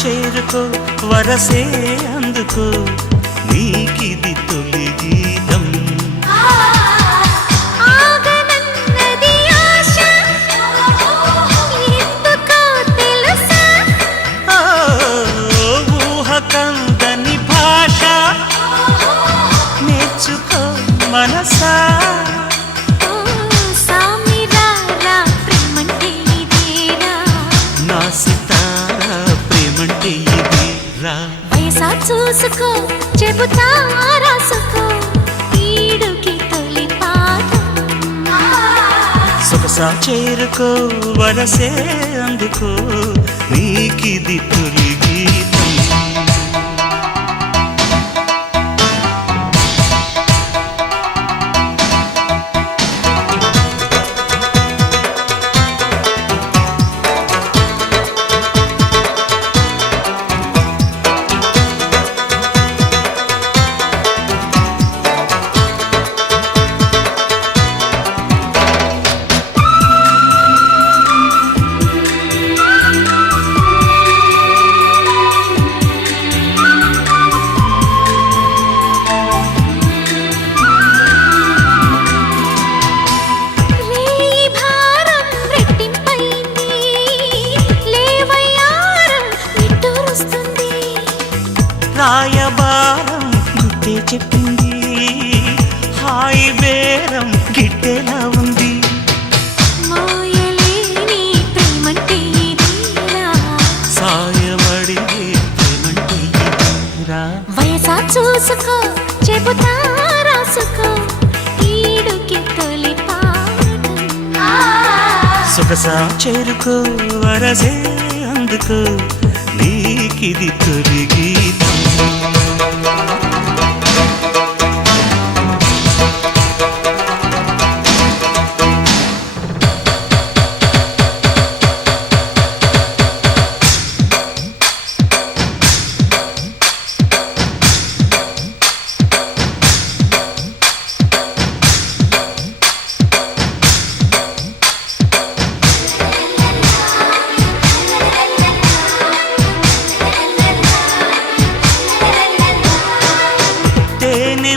చేరుకో వరసే అందుకో నీకిది తొలి గీతం ఆగనన్నది ఆశ ఎందుకో తెలుసా ఊహ కందని భాష నేర్చుకో మనసా సామిరారా ప్రేమంటే ఇదేరా నా సితారా ప్రేమంటే ఇదేరా వయసా చూసుకో చెబుతా రాసుకో ఈడుకి తొలి పాఠం సొగసా చేరుకో వరసే అందుకో నీకిది తొలి గీతం రాయబారం గుట్టే చెప్పింది హాయి బేరం గిట్టేలా ఉంది మోయలేని ప్రేమంటే ఇదేరా సాయమడిగే ప్రేమంటే ఇదేరా వయసా చూసుకో చెబుతా రాసుకో ఈడుకి తొలి పాఠం సొగసా చేరుకో వరసే అందుకో నీకిది తొలి గీతం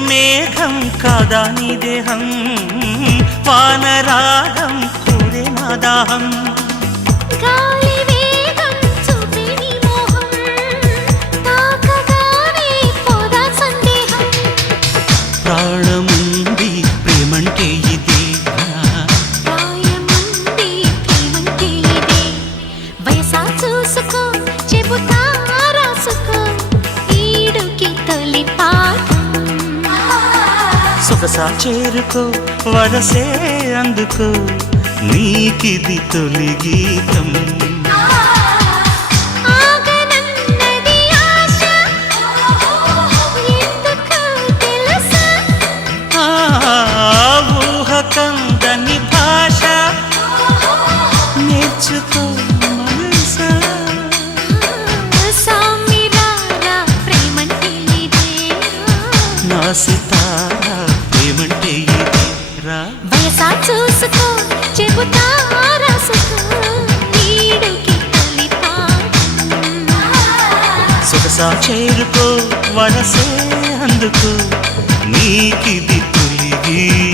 మేఘం కాదా నీ దేహం వానరాగం కూడే నా దాహం గాలి వేగం చూపే నీ మోహం తాకగానే పోదా సందేహం ప్రాణముంది ప్రేమంటే ఇదేరా ప్రాయముంది ప్రేమంటే ఇదే వయసా చూసుకో చెబుతా రాసుకో ఈడుకి తొలి పాఠం సొగసా చేరుకో వరసే అందుకో నీకిది తొలి గీతం ఆగనన్నది ఆశ ఎందుకో తెలుసా ఊహ కందని భాష నేర్చుకో మనసా సామిరారా ప్రేమంటే ఇదేరా నా సితారా ప్రేమంటే ఇదేరా వయసా చూసుకో చెబుతా రాసుకో ఈడుకి తొలి పాఠం సొగసా చేరుకో వరసే అందుకో నీకిది తొలి గీతం